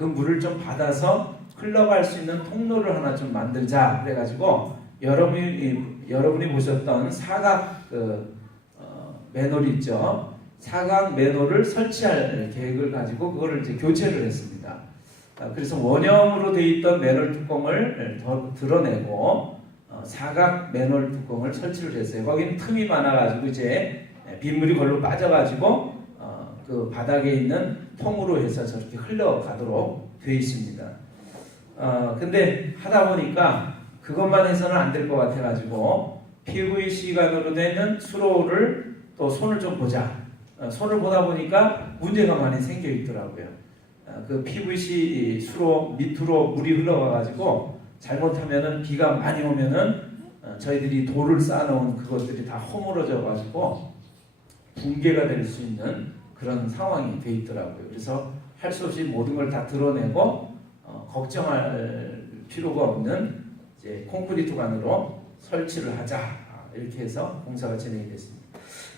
그 물을 좀 받아서 흘러갈 수 있는 통로를 하나 좀 만들자. 그래가지고 여러분이 보셨던 사각 맨홀이 있죠. 사각 맨홀을 설치할 계획을 가지고 그거를 이제 교체를 했습니다. 그래서 원형으로 되어 있던 맨홀 뚜껑을 드러내고 사각 맨홀 뚜껑을 설치를 했어요. 거기는 틈이 많아가지고 이제 빗물이 걸로 빠져가지고 그 바닥에 있는 통으로 해서 저렇게 흘러가도록 되어 있습니다. 근데 하다 보니까 그것만 해서는 안 될 것 같아가지고 PVC관으로 되는 수로를 또 손을 좀 보자. 손을 보다 보니까 문제가 많이 생겨 있더라고요. 그 PVC 수로 밑으로 물이 흘러가가지고 잘못하면은 비가 많이 오면은 저희들이 돌을 쌓아놓은 그것들이 다 허물어져가지고 붕괴가 될 수 있는 그런 상황이 돼 있더라고요. 그래서 할 수 없이 모든 걸 다 드러내고 걱정할 필요가 없는 이제 콘크리트관으로 설치를 하자 이렇게 해서 공사가 진행이 됐습니다.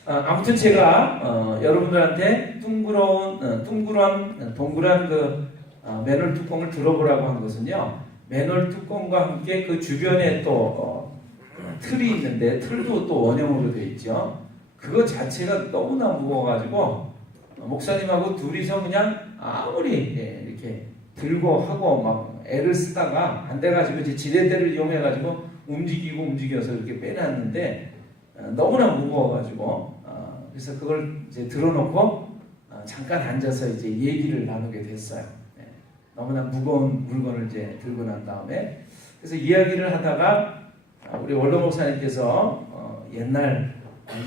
아무튼 제가 여러분들한테 동그란 그 맨홀 뚜껑을 들어보라고 한 것은요. 맨홀 뚜껑과 함께 그 주변에 또 틀이 있는데 틀도 또 원형으로 되어 있죠. 그거 자체가 너무나 무거워가지고 목사님하고 둘이서 그냥 아무리 이렇게 들고 하고 막 애를 쓰다가 안 돼가지고 이제 지렛대를 이용해가지고 움직여서 이렇게 빼놨는데 너무나 무거워가지고 그래서 그걸 이제 들어놓고 잠깐 앉아서 이제 얘기를 나누게 됐어요. 너무나 무거운 물건을 이제 들고 난 다음에 그래서 이야기를 하다가 우리 원로 목사님께서 옛날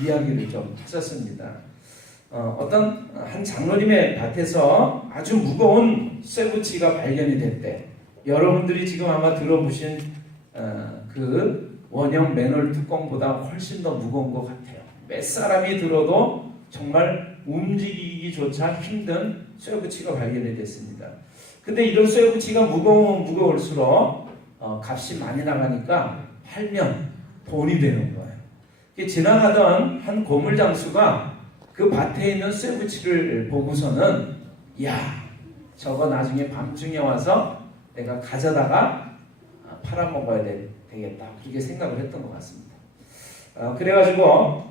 이야기를 좀 하셨습니다. 어떤 한 장로님의 밭에서 아주 무거운 쇠붙이가 발견이 됐대. 여러분들이 지금 아마 들어보신 그 원형 맨홀 뚜껑보다 훨씬 더 무거운 것 같아요. 몇 사람이 들어도 정말 움직이기조차 힘든 쇠붙이가 발견이 됐습니다. 근데 이런 쇠붙이가 무거우면 무거울수록 값이 많이 나가니까 팔면 돈이 되는 거예요. 지나가던 한 고물장수가 그 밭에 있는 쇠붙이를 보고서는 야, 저거 나중에 밤중에 와서 내가 가져다가 팔아먹어야 되겠다 그렇게 생각을 했던 것 같습니다. 그래가지고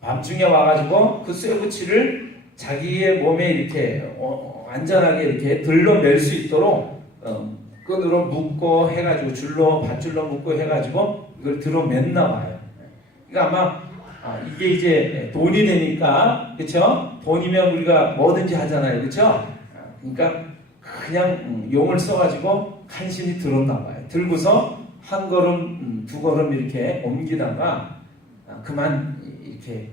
밤중에 와가지고 그 쇠붙이를 자기의 몸에 이렇게 안전하게 이렇게 들러맬 수 있도록 끈으로 묶고 해가지고 밧줄로 묶고 해가지고 이걸 들어맸나 봐요. 그러니까 아마 이게 이제 돈이 되니까 그렇죠? 돈이면 우리가 뭐든지 하잖아요, 그렇죠? 그러니까 그냥 용을 써가지고 간신히 들었나 봐요. 들고서 한 걸음, 두 걸음 이렇게 옮기다가 그만 이렇게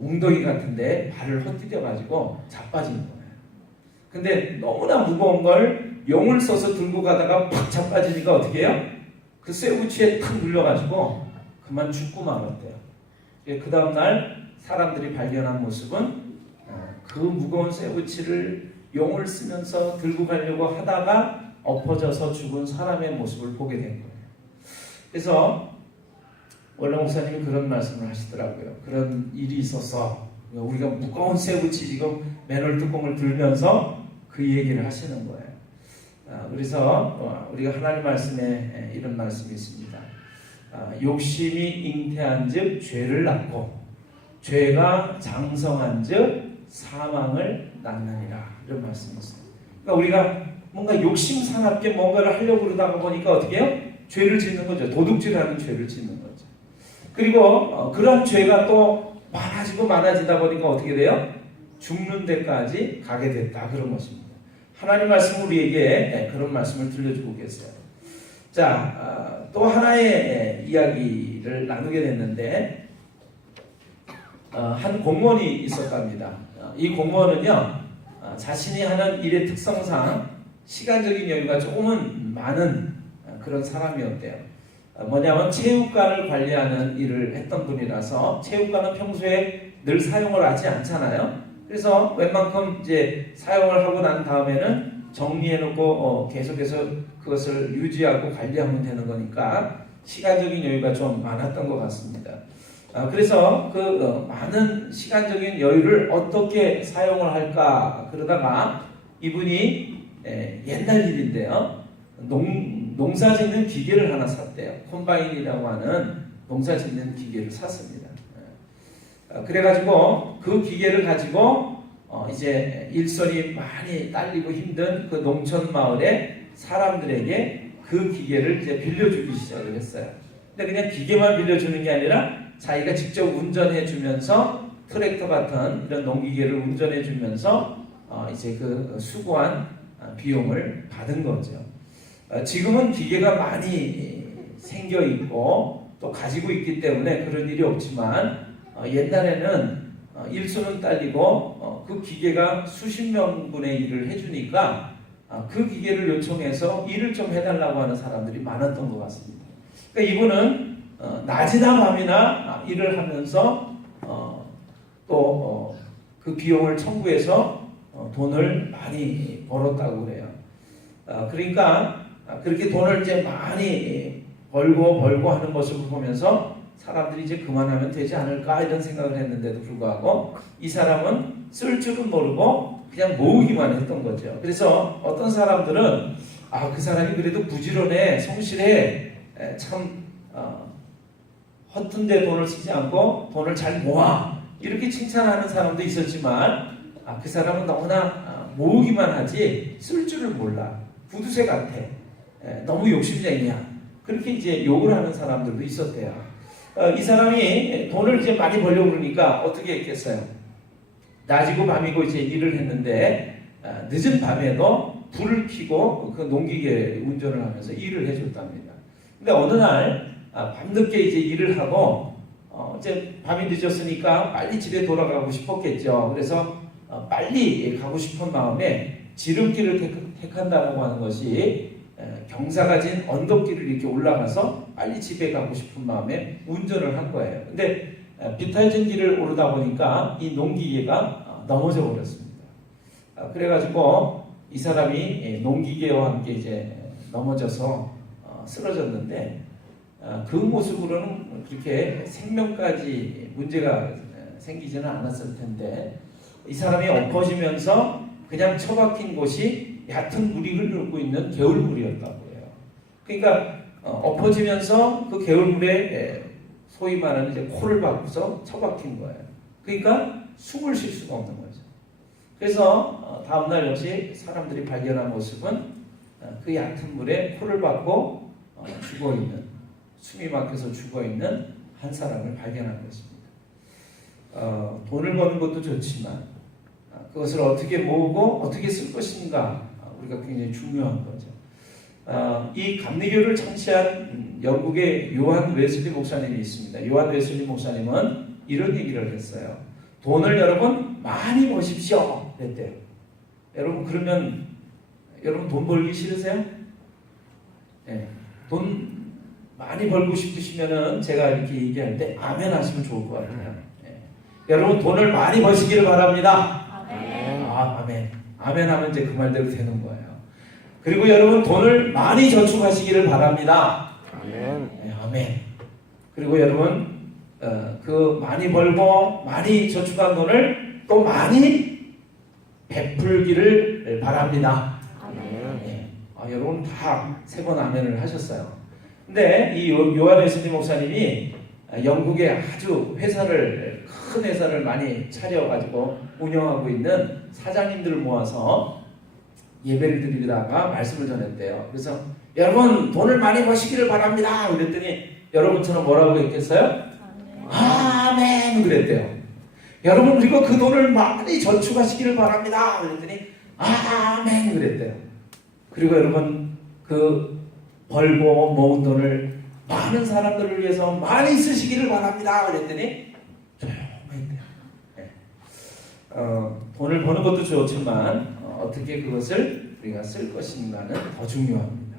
웅덩이 같은데 발을 헛디뎌가지고 자빠진 거예요. 근데 너무나 무거운 걸 용을 써서 들고 가다가 팍 자빠지니까 어떻게 해요? 그 쇠붙이에 탁 눌려가지고 그만 죽고 말았대요. 그 다음날 사람들이 발견한 모습은 그 무거운 쇠붙이를 용을 쓰면서 들고 가려고 하다가 엎어져서 죽은 사람의 모습을 보게 된 거예요. 그래서 원로 목사님이 그런 말씀을 하시더라고요. 그런 일이 있어서 우리가 무거운 쇠붙이 지금 맨홀 뚜껑을 들면서 그 얘기를 하시는 거예요. 그래서 우리가 하나님 말씀에 이런 말씀이 있습니다. 욕심이 잉태한즉 죄를 낳고 죄가 장성한즉 사망을 낳느니라 이런 말씀이 있어요. 그러니까 우리가 뭔가 욕심사납게 뭔가를 하려고 그러다가 보니까 어떻게 해요? 죄를 짓는 거죠. 도둑질하는 죄를 짓는 거죠. 그리고 그런 죄가 또 많아지다 보니까 어떻게 돼요? 죽는 데까지 가게 됐다 그런 것입니다. 하나님 말씀 우리에게 그런 말씀을 들려주고 계세요. 자, 또 하나의 이야기를 나누게 됐는데 한 공무원이 있었답니다. 이 공무원은요 자신이 하는 일의 특성상 시간적인 여유가 조금은 많은 그런 사람이었대요. 뭐냐면 체육관을 관리하는 일을 했던 분이라서 체육관은 평소에 늘 사용을 하지 않잖아요. 그래서 웬만큼 이제 사용을 하고 난 다음에는 정리해놓고 계속해서 그것을 유지하고 관리하면 되는 거니까 시간적인 여유가 좀 많았던 것 같습니다. 그래서 그 많은 시간적인 여유를 어떻게 사용을 할까 그러다가 이분이 옛날 일인데요. 농사 짓는 기계를 하나 샀대요. 콤바인이라고 하는 농사 짓는 기계를 샀습니다. 그래가지고 그 기계를 가지고 이제 일손이 많이 딸리고 힘든 그 농촌 마을의 사람들에게 그 기계를 이제 빌려주기 시작을 했어요. 근데 그냥 기계만 빌려주는 게 아니라 자기가 직접 운전해 주면서 트랙터 같은 이런 농기계를 운전해 주면서 이제 그 수고한 비용을 받은 거죠. 지금은 기계가 많이 생겨 있고 또 가지고 있기 때문에 그런 일이 없지만 옛날에는 일손은 딸리고 그 기계가 수십 명분의 일을 해주니까 그 기계를 요청해서 일을 좀 해달라고 하는 사람들이 많았던 것 같습니다. 그러니까 이분은 낮이나 밤이나 일을 하면서 또 그 비용을 청구해서 돈을 많이 벌었다고 그래요. 그러니까 그렇게 돈을 이제 많이 벌고 하는 모습을 보면서 사람들이 이제 그만하면 되지 않을까 이런 생각을 했는데도 불구하고 이 사람은 쓸 줄은 모르고 그냥 모으기만 했던 거죠. 그래서 어떤 사람들은 그 사람이 그래도 부지런해, 성실해, 참 허튼데 돈을 쓰지 않고 돈을 잘 모아 이렇게 칭찬하는 사람도 있었지만 그 사람은 너무나 모으기만 하지 쓸 줄을 몰라, 구두쇠 같아, 너무 욕심쟁이야, 그렇게 이제 욕을 하는 사람들도 있었대요. 이 사람이 돈을 이제 많이 벌려고 그러니까 어떻게 했겠어요? 낮이고 밤이고 이제 일을 했는데 늦은 밤에도 불을 켜고 그 농기계 운전을 하면서 일을 해줬답니다. 근데 어느 날 밤늦게 이제 일을 하고 이제 밤이 늦었으니까 빨리 집에 돌아가고 싶었겠죠. 그래서 빨리 가고 싶은 마음에 지름길을 택한다고 하는 것이 경사가 진 언덕길을 이렇게 올라가서 빨리 집에 가고 싶은 마음에 운전을 한 거예요. 근데 비탈진 길을 오르다 보니까 이 농기계가 넘어져 버렸습니다. 그래가지고 이 사람이 농기계와 함께 이제 넘어져서 쓰러졌는데 그 모습으로는 그렇게 생명까지 문제가 생기지는 않았을 텐데 이 사람이 엎어지면서 그냥 처박힌 곳이 얕은 물이 흐르고 있는 개울물이었다고 해요. 그러니까 엎어지면서 그 개울물에 소위 말하는 이제 코를 박고서 처박힌 거예요. 그러니까 숨을 쉴 수가 없는 거죠. 그래서 다음날 역시 사람들이 발견한 모습은 그 얕은 물에 코를 박고 죽어있는, 숨이 막혀서 죽어있는 한 사람을 발견한 것입니다. 돈을 버는 것도 좋지만 그것을 어떻게 모으고 어떻게 쓸 것인가 우리가 굉장히 중요한 거죠. 이 감리교를 창시한 영국의 요한 웨슬리 목사님이 있습니다. 요한 웨슬리 목사님은 이런 얘기를 했어요. 돈을 여러분 많이 버십시오 그랬대요. 여러분 그러면 여러분 돈 벌기 싫으세요? 네. 돈 많이 벌고 싶으시면은 제가 이렇게 얘기할 때 아멘 하시면 좋을 것 같아요. 네. 여러분 돈을 많이 버시기를 바랍니다. 아멘. 아멘. 아멘 하면 이제 그 말대로 되는 거예요. 그리고 여러분 돈을 많이 저축하시기를 바랍니다. 아멘. 네, 아멘. 그리고 여러분 그 많이 벌고 많이 저축한 돈을 또 많이 베풀기를 바랍니다. 아멘. 네. 여러분 다 세 번 아멘을 하셨어요. 근데 이 요한 웨슬리 목사님이 영국에 아주 큰 회사를 많이 차려가지고 운영하고 있는 사장님들을 모아서 예배를 드리다가 말씀을 전했대요. 그래서 여러분 돈을 많이 버시기를 바랍니다. 그랬더니 여러분처럼 뭐라고 했겠어요? 아멘 그랬대요. 여러분 그리고 그 돈을 많이 저축하시기를 바랍니다. 그랬더니 아멘 그랬대요. 그리고 여러분 그 벌고 모은 돈을 많은 사람들을 위해서 많이 쓰시기를 바랍니다. 그랬더니 조용했대요. 네. 돈을 버는 것도 좋지만 어떻게 그것을 우리가 쓸 것인가는 더 중요합니다.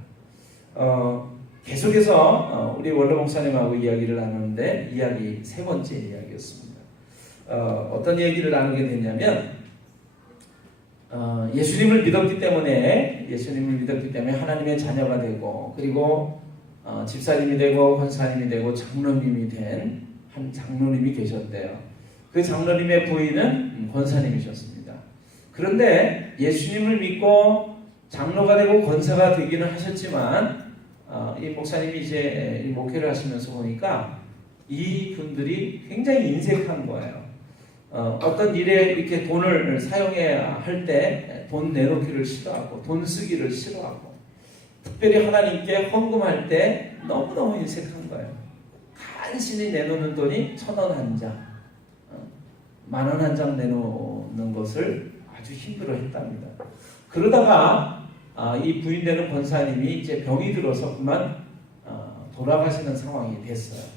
계속해서 우리 원로 목사님하고 이야기를 나누는데 이야기 세 번째 이야기였습니다. 어떤 얘기를 나누게 됐냐면 예수님을 믿었기 때문에 하나님의 자녀가 되고 그리고 집사님이 되고 권사님이 되고 장로님이 된 한 장로님이 계셨대요. 그 장로님의 부인은 권사님이셨습니다. 그런데 예수님을 믿고 장로가 되고 권사가 되기는 하셨지만 이 목사님이 이제 이 목회를 하시면서 보니까 이 분들이 굉장히 인색한 거예요. 어떤 일에 이렇게 돈을 사용해야 할 때 돈 내놓기를 싫어하고 돈 쓰기를 싫어하고 특별히 하나님께 헌금할 때 너무너무 인색한 거예요. 간신히 내놓는 돈이 1,000원 한 장, 10,000원 한 장 내놓는 것을 아주 힘들어 했답니다. 그러다가 이 부인되는 권사님이 이제 병이 들어서 그만 돌아가시는 상황이 됐어요.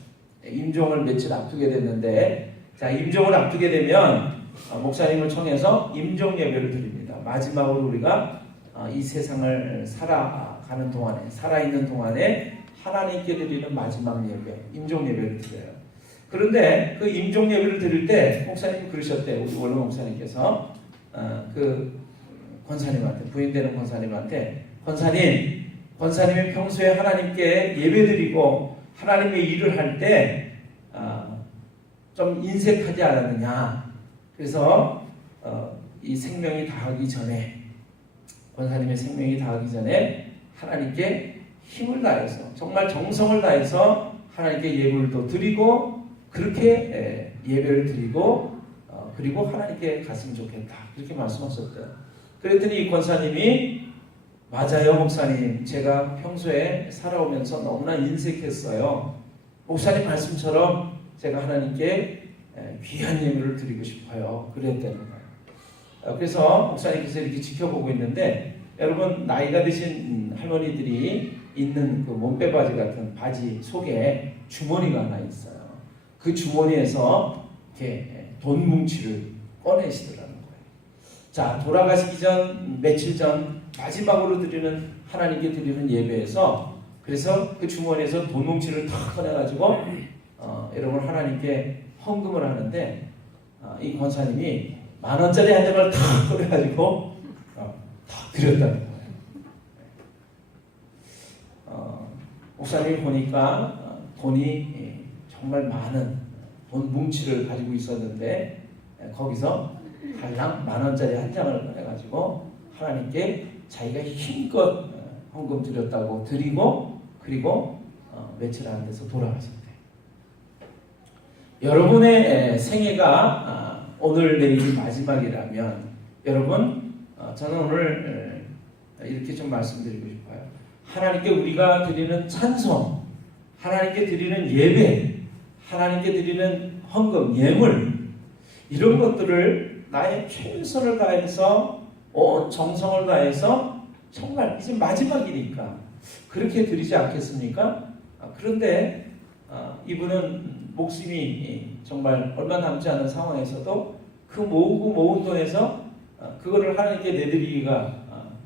임종을 며칠 앞두게 됐는데, 자, 임종을 앞두게 되면 목사님을 청해서 임종 예배를 드립니다. 마지막으로 우리가 이 세상을 살아가는 동안에, 살아있는 동안에 하나님께 드리는 마지막 예배, 임종 예배를 드려요. 그런데 그 임종 예배를 드릴 때 목사님이 그러셨대요. 우리 원로 목사님께서 그 권사님한테, 부인되는 권사님한테, 권사님이 평소에 하나님께 예배드리고 하나님의 일을 할 때 좀 인색하지 않았느냐. 그래서 이 생명이 다하기 전에, 권사님의 생명이 다하기 전에 하나님께 힘을 다해서, 정말 정성을 다해서 하나님께 예물도 드리고 그렇게 예배를 드리고 그리고 하나님께 갔으면 좋겠다, 그렇게 말씀하셨대요. 그랬더니 이 권사님이 맞아요 목사님, 제가 평소에 살아오면서 너무나 인색했어요. 목사님 말씀처럼 제가 하나님께 귀한 예물을 드리고 싶어요, 그랬다는 거예요. 그래서 목사님께서 이렇게 지켜보고 있는데, 여러분 나이가 드신 할머니들이 있는 그 몸빼바지 같은 바지 속에 주머니가 하나 있어요. 그 주머니에서 이렇게 돈 뭉치를 꺼내시더라는 거예요. 자, 돌아가시기 전, 며칠 전 마지막으로 드리는, 하나님께 드리는 예배에서, 그래서 그 주머니에서 돈 뭉치를 탁 꺼내가지고 여러분 하나님께 헌금을 하는데, 이 권사님이 10,000원짜리 한 장을 탁 꺼내가지고 탁 드렸다는 거예요. 목사님이 보니까 돈이 정말 많은 돈 뭉치를 가지고 있었는데, 거기서 달랑 10,000원짜리 한 장을 꺼내가지고 하나님께 자기가 힘껏 헌금 드렸다고 드리고, 그리고 며칠 안 돼서 돌아가셨대요. 여러분의 생애가 오늘 내일이 마지막이라면, 여러분 저는 오늘 이렇게 좀 말씀드리고 싶어요. 하나님께 우리가 드리는 찬송, 하나님께 드리는 예배, 하나님께 드리는 헌금, 예물, 이런 것들을 나의 최선을 다해서 정성을 다해서, 정말 이제 마지막이니까 그렇게 드리지 않겠습니까? 그런데 이분은 목숨이 정말 얼마 남지 않은 상황에서도 그 모은 돈에서 그거를 하나님께 내드리기가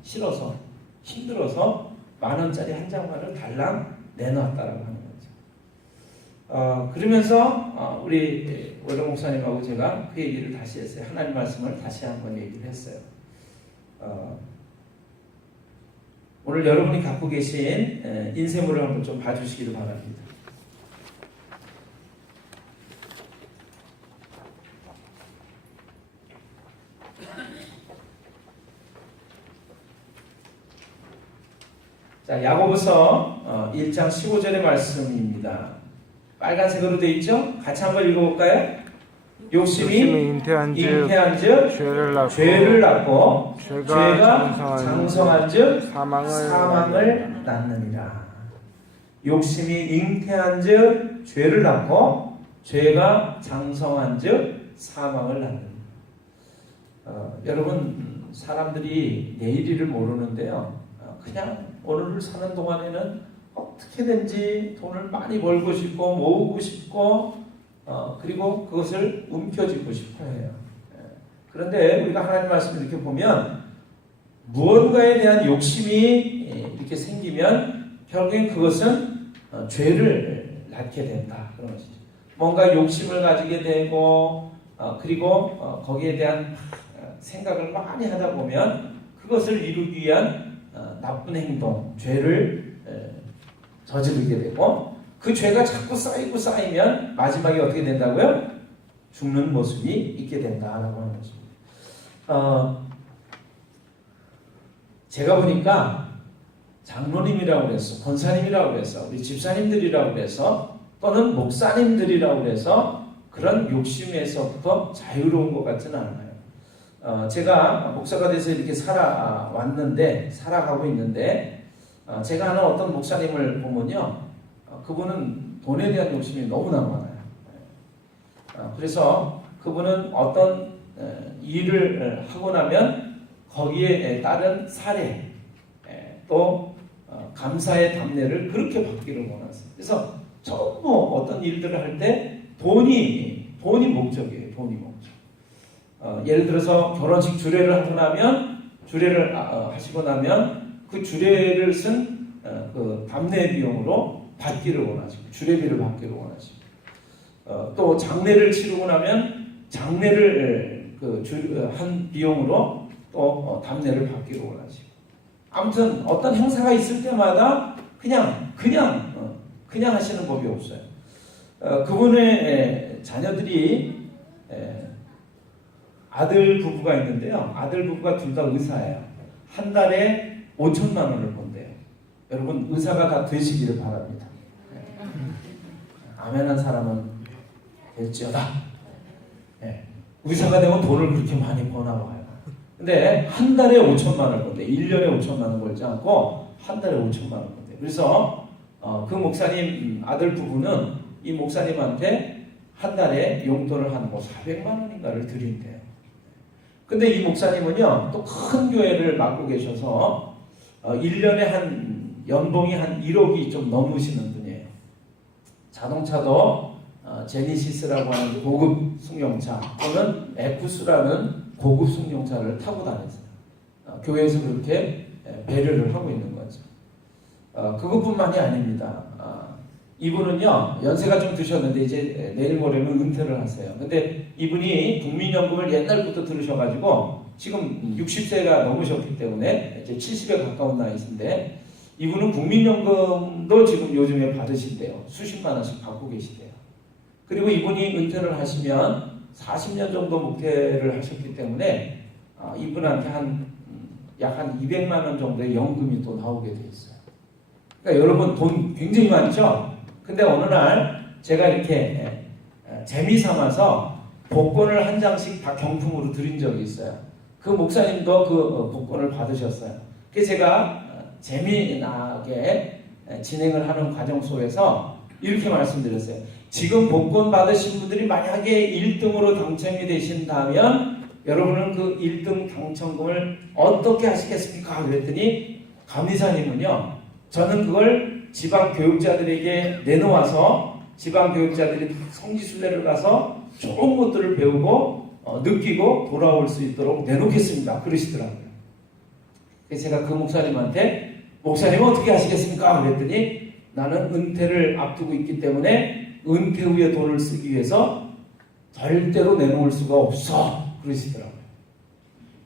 싫어서, 힘들어서 10,000원짜리 한 장만을 달랑 내놨다라고 하는 거죠. 그러면서 우리 원로 목사님하고 제가 그 얘기를 다시 했어요. 하나님 말씀을 다시 한번 얘기를 했어요. 오늘 여러분이 갖고 계신 인쇄물을 한번 좀 봐주시기를 바랍니다. 자, 야고보서 1장 15절의 말씀입니다. 빨간색으로 되어 있죠? 같이 한번 읽어볼까요? 욕심이 잉태한즉 죄를 낳고 죄가 장성한즉 사망을 낳느니라. 욕심이 잉태한즉 죄를 낳고 죄가 장성한즉 사망을 낳느니라. 여러분, 사람들이 내일을 모르는데요, 그냥 오늘을 사는 동안에는 어떻게든지 돈을 많이 벌고 싶고 모으고 싶고 그리고 그것을 움켜쥐고 싶어 해요. 그런데 우리가 하나님 말씀을 이렇게 보면, 무언가에 대한 욕심이 이렇게 생기면 결국엔 그것은 죄를 낳게 된다, 그런 것이죠. 뭔가 욕심을 가지게 되고 그리고 거기에 대한 생각을 많이 하다 보면 그것을 이루기 위한 나쁜 행동, 죄를 저지르게 되고, 그 죄가 자꾸 쌓이고 쌓이면 마지막에 어떻게 된다고요? 죽는 모습이 있게 된다라고 하는 것입니다. 제가 보니까 장로님이라고 그랬어, 권사님이라고 그랬어, 우리 집사님들이라고 그래서 또는 목사님들이라고 그래서 그런 욕심에서부터 자유로운 것 같지는 않아요. 제가 목사가 돼서 이렇게 살아가고 있는데 제가 아는 어떤 목사님을 보면요, 그분은 돈에 대한 욕심이 너무나 많아요. 그래서 그분은 어떤 일을 하고 나면 거기에 따른 사례 또 감사의 답례를 그렇게 받기를 원하세요. 그래서 전부 어떤 일들을 할 때 돈이 목적이에요. 돈이 목적. 예를 들어서 결혼식 주례를 하고 나면 주례를 하시고 나면 그 주례를 쓴 그 답례 비용으로 받기를 원하시고 주례비를 받기를 원하시고 또 장례를 치르고 나면 장례를 한 비용으로 또 답례를 받기를 원하시고 아무튼 어떤 행사가 있을 때마다 그냥 하시는 법이 없어요. 그분의 자녀들이 아들 부부가 있는데요. 아들 부부가 둘 다 의사예요. 한 달에 5천만 원을 번대요. 여러분 의사가 다 되시기를 바랍니다. 아멘한 사람은 될지어다. 의사가 되면 돈을 그렇게 많이 버나 봐요. 근데 한 달에 5천만 원을 번대. 1년에 5천만 원 벌지 않고 한 달에 5천만 원 번대. 그래서 그 목사님 아들 부부는 이 목사님한테 한 달에 용돈을 한 400만 원인가를 드린대요. 근데 이 목사님은요, 또 큰 교회를 맡고 계셔서 1년에 한 연봉이 한 1억이 좀 넘으시는 분이에요. 자동차도 제니시스라고 하는 고급 승용차 또는 에쿠스라는 고급 승용차를 타고 다녔어요. 교회에서 그렇게 배려를 하고 있는 거죠. 그것뿐만이 아닙니다. 이분은요, 연세가 좀 드셨는데 이제 내일 모레면 은퇴를 하세요. 근데 이분이 국민연금을 옛날부터 들으셔가지고 지금 60세가 넘으셨기 때문에 이제 70에 가까운 나이신데 이분은 국민연금도 지금 요즘에 받으신대요. 수십만 원씩 받고 계시대요. 그리고 이분이 은퇴를 하시면 40년 정도 목회를 하셨기 때문에 이분한테 약 한 200만 원 정도의 연금이 또 나오게 돼 있어요. 그러니까 여러분 돈 굉장히 많죠? 근데 어느 날 제가 이렇게 재미삼아서 복권을 한 장씩 다 경품으로 드린 적이 있어요. 그 목사님도 그 복권을 받으셨어요. 그래서 제가 재미나게 진행을 하는 과정 속에서 이렇게 말씀드렸어요. 지금 복권 받으신 분들이 만약에 1등으로 당첨이 되신다면 여러분은 그 1등 당첨금을 어떻게 하시겠습니까? 그랬더니 감리사님은요, 저는 그걸 지방 교육자들에게 내놓아서 지방 교육자들이 성지순례를 가서 좋은 것들을 배우고 느끼고 돌아올 수 있도록 내놓겠습니다. 그러시더라고요. 그래서 제가 그 목사님한테 목사님은 어떻게 하시겠습니까? 그랬더니 나는 은퇴를 앞두고 있기 때문에 은퇴 후에 돈을 쓰기 위해서 절대로 내놓을 수가 없어. 그러시더라고요.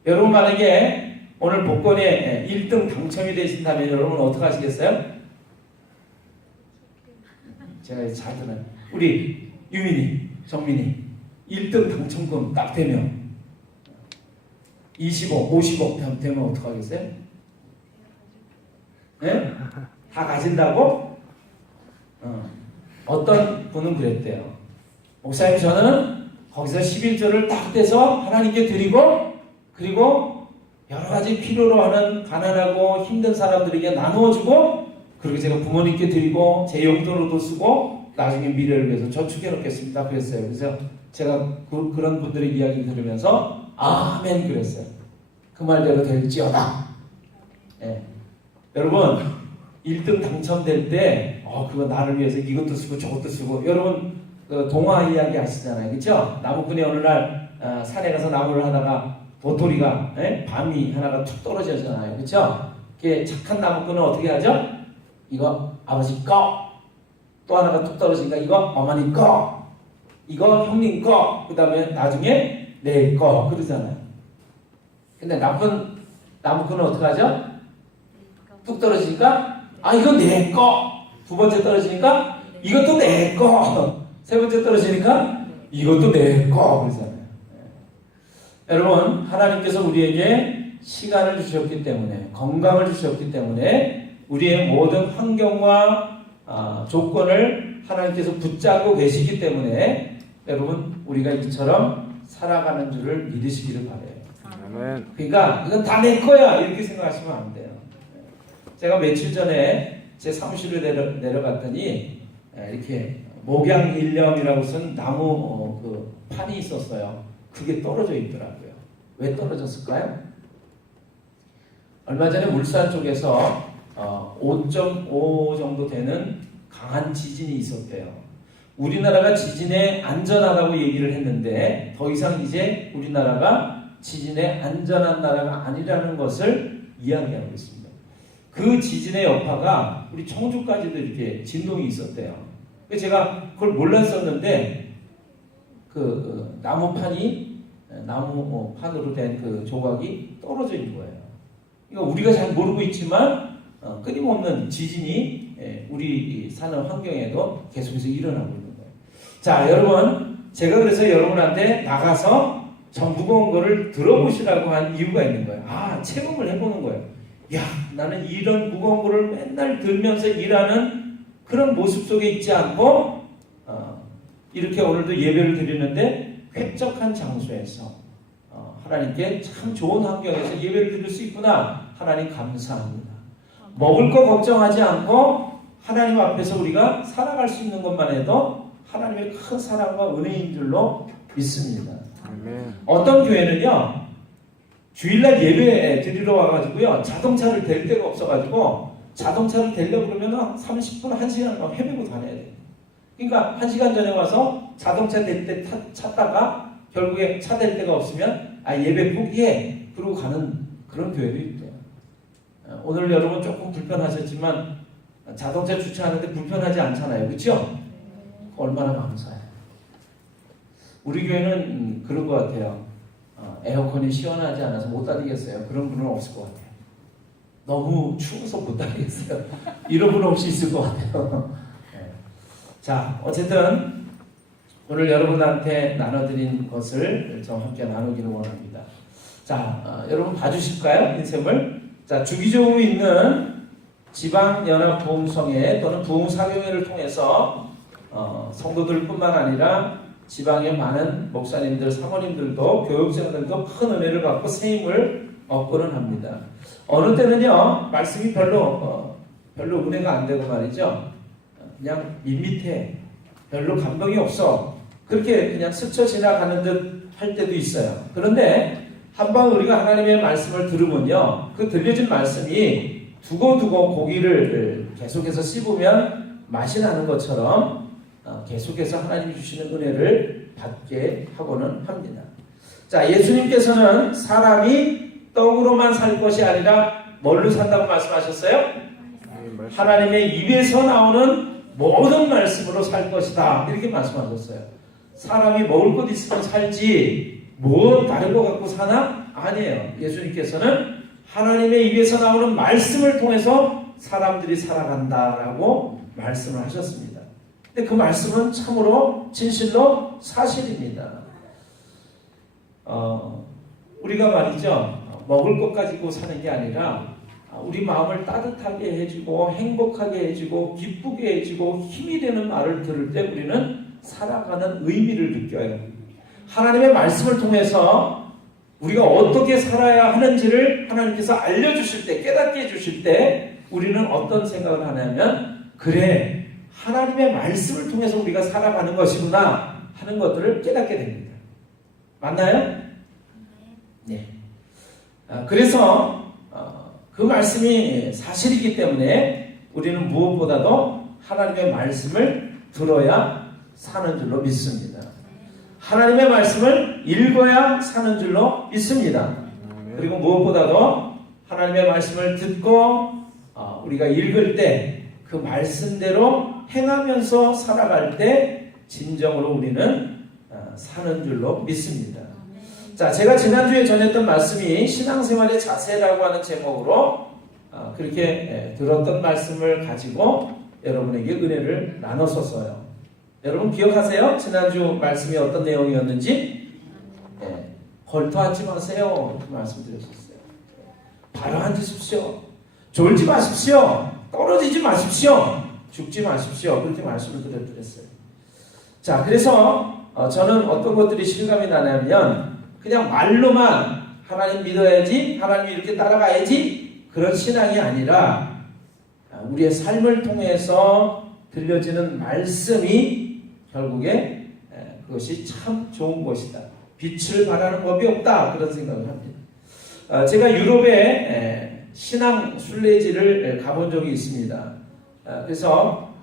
여러분 만약에 오늘 복권에 1등 당첨이 되신다면 여러분 어떻게 하시겠어요? 제가 잘 들어요. 우리 유민이, 정민이 1등 당첨금 딱 되면 20억, 50억 되면 어떻게 하겠어요? 네? 다 가진다고? 어떤 분은 그랬대요. 목사님 저는 거기서 11조를 딱 떼서 하나님께 드리고 그리고 여러 가지 필요로 하는 가난하고 힘든 사람들에게 나누어주고 그리고 제가 부모님께 드리고 제 용돈으로도 쓰고 나중에 미래를 위해서 저축해 놓겠습니다. 그랬어요. 그래서 제가 그런 분들의 이야기를 들으면서 아멘 그랬어요. 그 말대로 될지어다. 예. 여러분 1등 당첨될 때 그거 나를 위해서 이것도 쓰고 저것도 쓰고 여러분 그 동화 이야기 아시잖아요. 그렇죠? 나무꾼이 어느 날 산에 가서 나무를 하다가 도토리가 밤이 하나가 툭 떨어지잖아요. 그렇죠? 그게 착한 나무꾼은 어떻게 하죠? 이거 아버지 거, 또 하나가 툭 떨어지니까 이거 어머니 거, 이거 형님 거, 그 다음에 나중에 내 거 그러잖아요. 근데 나쁜 나무꾼은 어떻게 하죠? 뚝 떨어지니까 이거 내 거, 두 번째 떨어지니까 이것도 내 거, 세 번째 떨어지니까 이것도 내 거 그러잖아요. 여러분 하나님께서 우리에게 시간을 주셨기 때문에, 건강을 주셨기 때문에 우리의 모든 환경과 조건을 하나님께서 붙잡고 계시기 때문에 여러분 우리가 이처럼 살아가는 줄을 믿으시기를 바라요. 아멘. 그러니까 이건 다 내 거야 이렇게 생각하시면 안 돼요. 제가 며칠 전에 제 사무실로 내려갔더니 이렇게 목양일념이라고 쓴 나무 그 판이 있었어요. 그게 떨어져 있더라고요. 왜 떨어졌을까요? 얼마 전에 울산 쪽에서 5.5 정도 되는 강한 지진이 있었대요. 우리나라가 지진에 안전하다고 얘기를 했는데 더 이상 이제 우리나라가 지진에 안전한 나라가 아니라는 것을 이야기하고 있습니다. 그 지진의 여파가 우리 청주까지도 이렇게 진동이 있었대요. 제가 그걸 몰랐었는데 그 나무판으로 된 그 조각이 떨어져 있는 거예요. 그러니까 우리가 잘 모르고 있지만 끊임없는 지진이 우리 사는 환경에도 계속해서 일어나고 있는 거예요. 자, 여러분, 제가 그래서 여러분한테 나가서 저 무거운 거를 들어보시라고 한 이유가 있는 거예요. 체험을 해보는 거예요. 야, 나는 이런 무거운 거를 맨날 들면서 일하는 그런 모습 속에 있지 않고 이렇게 오늘도 예배를 드리는데 쾌적한 장소에서 하나님께 참 좋은 환경에서 예배를 드릴 수 있구나. 하나님 감사합니다. 먹을 거 걱정하지 않고 하나님 앞에서 우리가 살아갈 수 있는 것만 해도 하나님의 큰 사랑과 은혜인 줄로 믿습니다. 아멘. 어떤 교회는요, 주일날 예배 드리러 와가지고요, 자동차를 댈 데가 없어가지고 자동차를 대려고 그러면 30분, 1시간 헤매고 다녀야 돼요. 그러니까 1시간 전에 와서 자동차 댈 때 찾다가 결국에 차 댈 데가 없으면 예배 포기해 그러고 가는 그런 교회도 있대요. 오늘 여러분 조금 불편하셨지만 자동차 주차하는데 불편하지 않잖아요. 그렇죠? 얼마나 감사해요. 우리 교회는 그런 것 같아요. 에어컨이 시원하지 않아서 못 다니겠어요. 그런 분은 없을 것 같아요. 너무 추워서 못 다니겠어요. 이런 분 없이 있을 것 같아요. 자, 어쨌든 오늘 여러분한테 나눠드린 것을 좀 함께 나누기를 원합니다. 자, 여러분 봐주실까요? 인셈을. 자, 주기적으로 있는 지방연합부흥성회 또는 부흥사교회를 통해서 성도들뿐만 아니라 지방의 많은 목사님들, 사모님들도 교육자들도 큰 은혜를 받고 세임을 얻고는 합니다. 어느 때는요, 말씀이 별로 은혜가 안 되고 말이죠. 그냥 밋밋해. 별로 감동이 없어. 그렇게 그냥 스쳐 지나가는 듯 할 때도 있어요. 그런데 한번 우리가 하나님의 말씀을 들으면요, 그 들려진 말씀이 두고두고 고기를 계속해서 씹으면 맛이 나는 것처럼 계속해서 하나님이 주시는 은혜를 받게 하고는 합니다. 자, 예수님께서는 사람이 떡으로만 살 것이 아니라 뭘로 산다고 말씀하셨어요? 하나님의 입에서 나오는 모든 말씀으로 살 것이다. 이렇게 말씀하셨어요. 사람이 먹을 것 있으면 살지 뭐 다른 거 갖고 사나? 아니에요. 예수님께서는 하나님의 입에서 나오는 말씀을 통해서 사람들이 살아간다라고 말씀을 하셨습니다. 근데 그 말씀은 참으로 진실로 사실입니다. 우리가 말이죠, 먹을 것 가지고 사는 게 아니라 우리 마음을 따뜻하게 해주고 행복하게 해주고 기쁘게 해주고 힘이 되는 말을 들을 때 우리는 살아가는 의미를 느껴요. 하나님의 말씀을 통해서 우리가 어떻게 살아야 하는지를 하나님께서 알려주실 때, 깨닫게 해주실 때 우리는 어떤 생각을 하냐면, 그래, 하나님의 말씀을 통해서 우리가 살아가는 것이구나 하는 것들을 깨닫게 됩니다. 맞나요? 네. 그래서 그 말씀이 사실이기 때문에 우리는 무엇보다도 하나님의 말씀을 들어야 사는 줄로 믿습니다. 하나님의 말씀을 읽어야 사는 줄로 믿습니다. 그리고 무엇보다도 하나님의 말씀을 듣고 우리가 읽을 때 그 말씀대로 행하면서 살아갈 때 진정으로 우리는 사는 줄로 믿습니다. 자, 제가 지난주에 전했던 말씀이 신앙생활의 자세라고 하는 제목으로 그렇게 들었던 말씀을 가지고 여러분에게 은혜를 나눴었어요. 여러분 기억하세요? 지난주 말씀이 어떤 내용이었는지? 헐터하지 마세요. 이렇게 말씀드렸었어요. 가라앉으십시오. 졸지 마십시오. 떨어지지 마십시오. 죽지 마십시오. 그렇게 말씀을 드렸어요. 자, 그래서 저는 어떤 것들이 실감이 나냐면 그냥 말로만 하나님 믿어야지, 하나님 이렇게 따라가야지 그런 신앙이 아니라 우리의 삶을 통해서 들려지는 말씀이 결국에 그것이 참 좋은 것이다. 빛을 발하는 법이 없다. 그런 생각을 합니다. 제가 유럽에 신앙 순례지를 가본 적이 있습니다. 그래서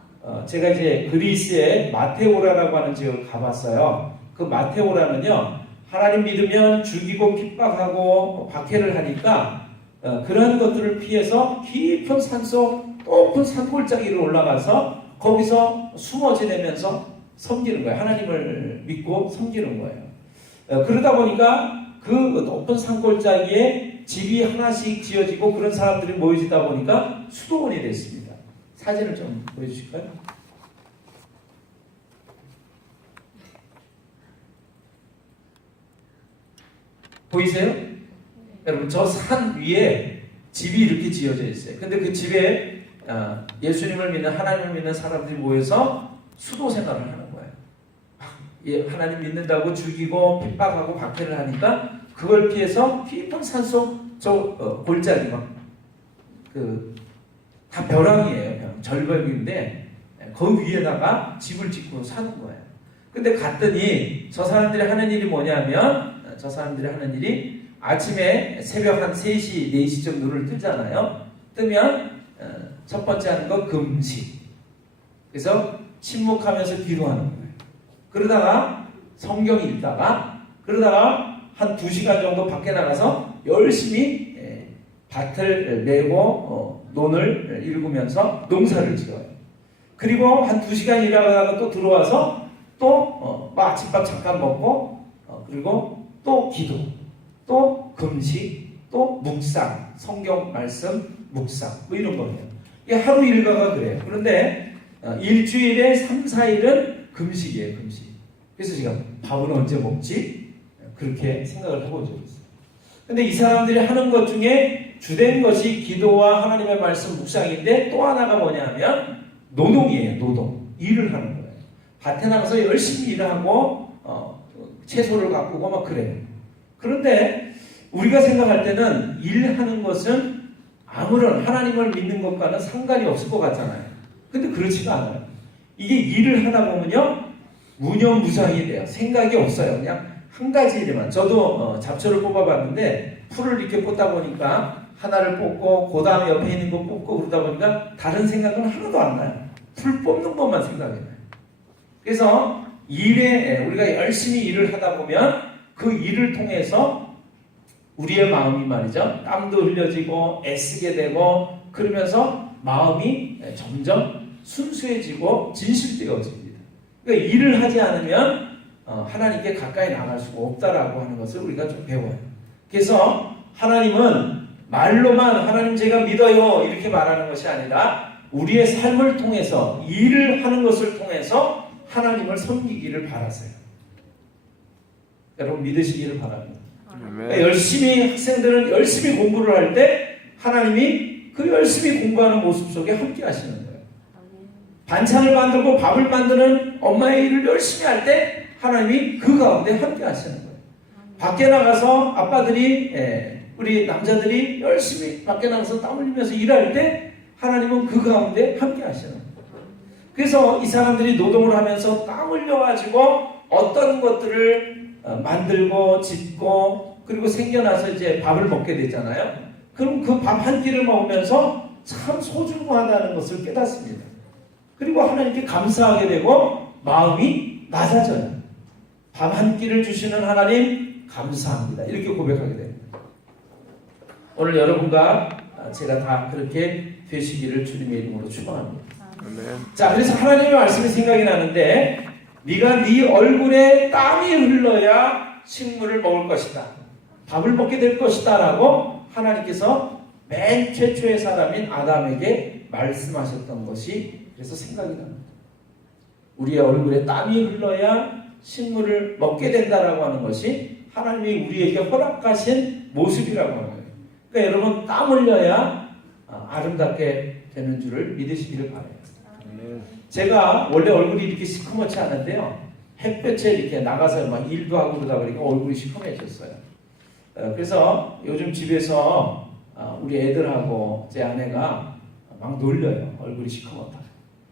제가 이제 그리스의 마테오라라고 하는 지역을 가봤어요. 그 마테오라는요, 하나님 믿으면 죽이고 핍박하고 박해를 하니까 그런 것들을 피해서 깊은 산속 높은 산골짜기로 올라가서 거기서 숨어 지내면서 섬기는 거예요. 하나님을 믿고 섬기는 거예요. 그러다 보니까 그 높은 산골짜기에 집이 하나씩 지어지고 그런 사람들이 모여지다 보니까 수도원이 됐습니다. 사진을 좀 보여주실까요? 보이세요? 여러분, 저 산 위에 집이 이렇게 지어져 있어요. 근데 그 집에 예수님을 믿는, 하나님을 믿는 사람들이 모여서 수도 생활을 하는 거예요. 하나님 믿는다고 죽이고 핍박하고 박해를 하니까 그걸 피해서 깊은 산속 골짜기 다 벼랑이에요. 절벽인데 그 위에다가 집을 짓고 사는 거예요. 근데 갔더니 저 사람들이 하는 일이 뭐냐면, 저 사람들이 하는 일이 아침에 새벽 한 3시, 4시쯤 눈을 뜨잖아요. 뜨면 첫 번째 하는 거 금식. 그래서 침묵하면서 기도하는 거예요. 그러다가 성경 읽다가, 그러다가 한 2시간 정도 밖에 나가서 열심히 밭을 메고 논을 일구면서 농사를 지어요. 그리고 한 2시간 일하다가 또 들어와서 또 아침밥 잠깐 먹고 그리고 또 기도, 또 금식, 또 묵상, 성경 말씀 묵상 뭐 이런 거예요. 이게 하루 일과가 그래요. 그런데 일주일에 3, 4일은 금식이에요. 금식. 그래서 제가 밥은 언제 먹지? 그렇게 생각을 해본 적이 있어요. 근데 이 사람들이 하는 것 중에 주된 것이 기도와 하나님의 말씀 묵상인데, 또 하나가 뭐냐면 노동이에요. 노동. 일을 하는 거예요. 밭에 나가서 열심히 일하고 채소를 가꾸고 막 그래요. 그런데 우리가 생각할 때는 일하는 것은 아무런 하나님을 믿는 것과는 상관이 없을 것 같잖아요. 근데 그렇지가 않아요. 이게 일을 하다 보면요, 무념무상이 돼요. 생각이 없어요. 그냥 한 가지 일에만. 저도 잡초를 뽑아봤는데 풀을 이렇게 뽑다 보니까 하나를 뽑고 그 다음에 옆에 있는 거 뽑고 그러다 보니까 다른 생각은 하나도 안 나요. 풀 뽑는 것만 생각이 나요. 그래서 일에 우리가 열심히 일을 하다 보면 그 일을 통해서 우리의 마음이 말이죠, 땀도 흘려지고 애쓰게 되고 그러면서 마음이 점점 순수해지고 진실되어집니다. 그러니까 일을 하지 않으면 하나님께 가까이 나갈 수가 없다라고 하는 것을 우리가 좀 배워요. 그래서 하나님은 말로만 하나님 제가 믿어요 이렇게 말하는 것이 아니라 우리의 삶을 통해서, 일을 하는 것을 통해서 하나님을 섬기기를 바라세요. 여러분 믿으시기를 바랍니다. 그러니까 열심히, 학생들은 열심히 공부를 할 때 하나님이 그 열심히 공부하는 모습 속에 함께 하시는 거예요. 반찬을 만들고 밥을 만드는 엄마의 일을 열심히 할 때 하나님이 그 가운데 함께 하시는 거예요. 밖에 나가서 아빠들이, 우리 남자들이 열심히 밖에 나가서 땀 흘리면서 일할 때 하나님은 그 가운데 함께 하시는 거예요. 그래서 이 사람들이 노동을 하면서 땀 흘려가지고 어떤 것들을 만들고 짓고 그리고 생겨나서 이제 밥을 먹게 되잖아요. 그럼 그 밥 한 끼를 먹으면서 참 소중하다는 것을 깨닫습니다. 그리고 하나님께 감사하게 되고 마음이 낮아져요. 밥 한 끼를 주시는 하나님 감사합니다. 이렇게 고백하게 됩니다. 오늘 여러분과 제가 다 그렇게 되시기를 주님의 이름으로 축원합니다. 자, 그래서 하나님의 말씀이 생각이 나는데, 네가 네 얼굴에 땀이 흘러야 식물을 먹을 것이다, 밥을 먹게 될 것이다 라고 하나님께서 맨 최초의 사람인 아담에게 말씀하셨던 것이 그래서 생각이 납니다. 우리의 얼굴에 땀이 흘러야 식물을 먹게 된다라고 하는 것이 하나님이 우리에게 허락하신 모습이라고 하는 거예요. 그러니까 여러분 땀 흘려야 아름답게 되는 줄을 믿으시기를 바라요. 제가 원래 얼굴이 이렇게 시커멓지 않은데요. 햇볕에 이렇게 나가서 막 일도 하고 그러다 보니까 얼굴이 시커매졌어요. 그래서 요즘 집에서 우리 애들하고 제 아내가 막 놀려요. 얼굴이 시커멓다고.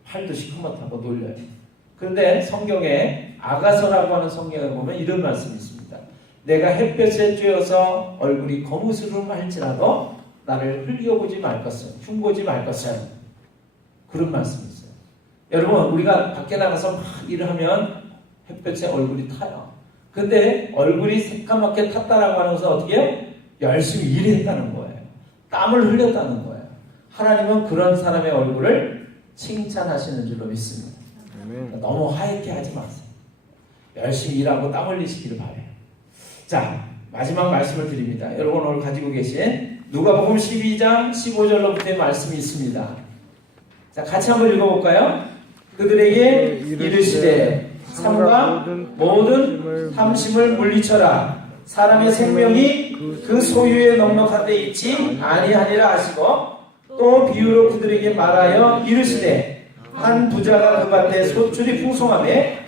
팔도 시커멓다고 놀려요. 그런데 성경에 아가서라고 하는 성경에 보면 이런 말씀이 있습니다. 내가 햇볕에 쬐어서 얼굴이 거무스름 할지라도 나를 흘겨보지 말 것은, 흉보지 말 것은, 그런 말씀이 있어요. 여러분, 우리가 밖에 나가서 막 일을 하면 햇볕에 얼굴이 타요. 근데 얼굴이 새까맣게 탔다라고 하는 것은 어떻게 해요? 열심히 일했다는 거예요. 땀을 흘렸다는 거예요. 하나님은 그런 사람의 얼굴을 칭찬하시는 줄로 믿습니다. 그러니까 너무 하얗게 하지 마세요. 열심히 일하고 땀 흘리시기를 바라요. 자, 마지막 말씀을 드립니다. 여러분 오늘 가지고 계신 누가복음 12장 15절로부터의 말씀이 있습니다. 자, 같이 한번 읽어볼까요? 그들에게 이르시되 삼가 모든 탐심을 물리쳐라. 사람의 생명이 그 소유에 넉넉한 데 있지 아니하니라 하시고 또 비유로 그들에게 말하여 이르시되 한 부자가 그 밭에 소출이 풍성하매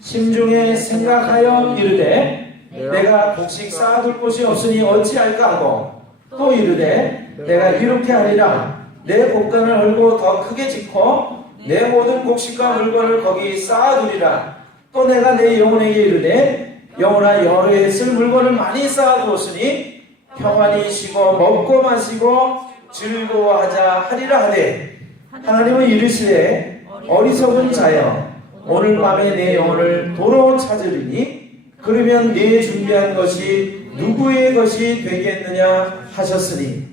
심중에 생각하여 이르되 내가 곡식 쌓아둘 곳이 없으니 어찌할까 하고 또 이르되 내가 이렇게 하리라. 내 곡간을 헐고 더 크게 짓고 내 모든 곡식과 물건을 거기 쌓아두리라. 또 내가 내 영혼에게 이르되 영혼아 여러 해 쓸 물건을 많이 쌓아두었으니 평안히 쉬고 먹고 마시고 즐거워하자 하리라 하되 하나님은 이르시되 어리석은 자여 오늘 밤에 내 영혼을 도로 찾으리니 그러면 네 준비한 것이 누구의 것이 되겠느냐 하셨으니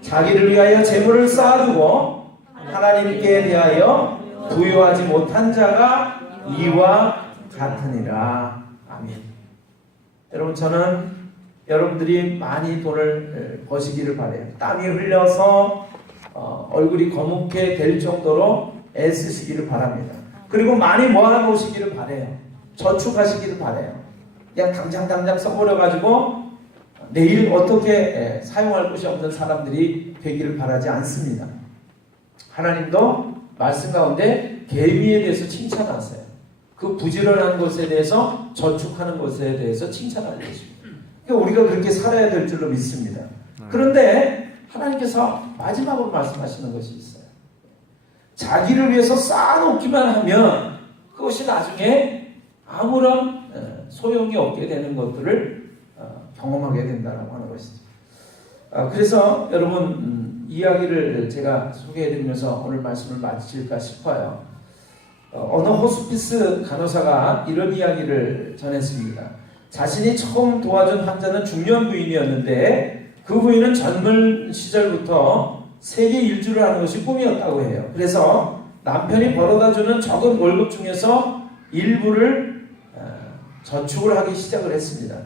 자기를 위하여 재물을 쌓아두고 하나님께 대하여 부유하지 못한 자가 이와 같으니라. 아멘. 여러분 저는 여러분들이 많이 돈을 버시기를 바라요. 땀이 흘려서 얼굴이 거뭇게 될 정도로 애쓰시기를 바랍니다. 그리고 많이 모아놓으시기를 바라요. 저축하시기를 바라요. 그냥 당장 써버려가지고 내일 어떻게 사용할 곳이 없는 사람들이 되기를 바라지 않습니다. 하나님도 말씀 가운데 개미에 대해서 칭찬하세요. 그 부지런한 것에 대해서 저축하는 것에 대해서 칭찬하는 것입니다. 그러니까 우리가 그렇게 살아야 될 줄로 믿습니다. 그런데 하나님께서 마지막으로 말씀하시는 것이 있어요. 자기를 위해서 쌓아놓기만 하면 그것이 나중에 아무런 소용이 없게 되는 것들을 경험하게 된다고 하는 것이죠. 그래서 여러분 이야기를 제가 소개해드리면서 오늘 말씀을 마칠까 싶어요. 어느 호스피스 간호사가 이런 이야기를 전했습니다. 자신이 처음 도와준 환자는 중년 부인이었는데 그 부인은 젊은 시절부터 세계 일주를 하는 것이 꿈이었다고 해요. 그래서 남편이 벌어다주는 적은 월급 중에서 일부를 저축을 하기 시작을 했습니다.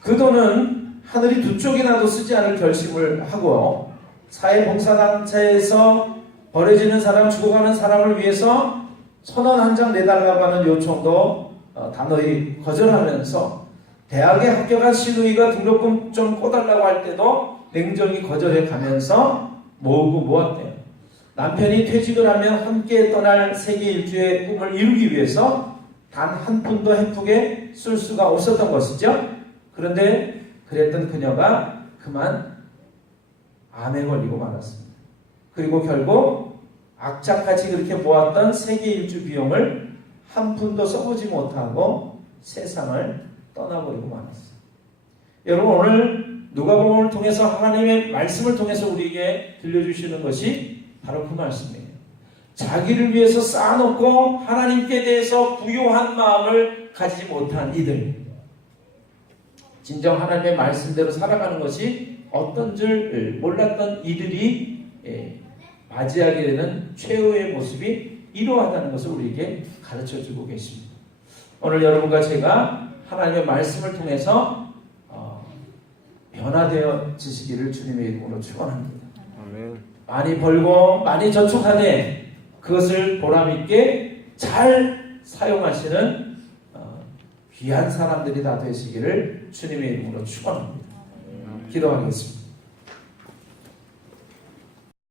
그 돈은 하늘이 두 쪽이나도 쓰지 않을 결심을 하고 사회봉사단체에서 버려지는 사람, 죽어가는 사람을 위해서 1,000원 한 장 내달라고 하는 요청도 단호히 거절하면서 대학에 합격한 시누이가 등록금 좀 꿔달라고 할 때도 냉정히 거절해 가면서 모으고 모았대요. 남편이 퇴직을 하면 함께 떠날 세계 일주의 꿈을 이루기 위해서 단 한 푼도 헤프게 쓸 수가 없었던 것이죠. 그런데 그랬던 그녀가 그만 암에 걸리고 말았습니다. 그리고 결국 악착같이 그렇게 모았던 세계 일주 비용을 한 푼도 써보지 못하고 세상을 떠나버리고 말았어요. 여러분 오늘 누가복음을 통해서 하나님의 말씀을 통해서 우리에게 들려주시는 것이 바로 그 말씀이에요. 자기를 위해서 쌓아놓고 하나님께 대해서 부요한 마음을 가지지 못한 이들, 진정 하나님의 말씀대로 살아가는 것이 어떤 줄 몰랐던 이들이 맞이하게 되는 최후의 모습이 이러하다는 것을 우리에게 가르쳐주고 계십니다. 오늘 여러분과 제가 하나님의 말씀을 통해서 변화되어지시기를 주님의 이름으로 축원합니다. 많이 벌고 많이 저축하되 그것을 보람있게 잘 사용하시는 귀한 사람들이 다 되시기를 주님의 이름으로 축원합니다. 기도하겠습니다.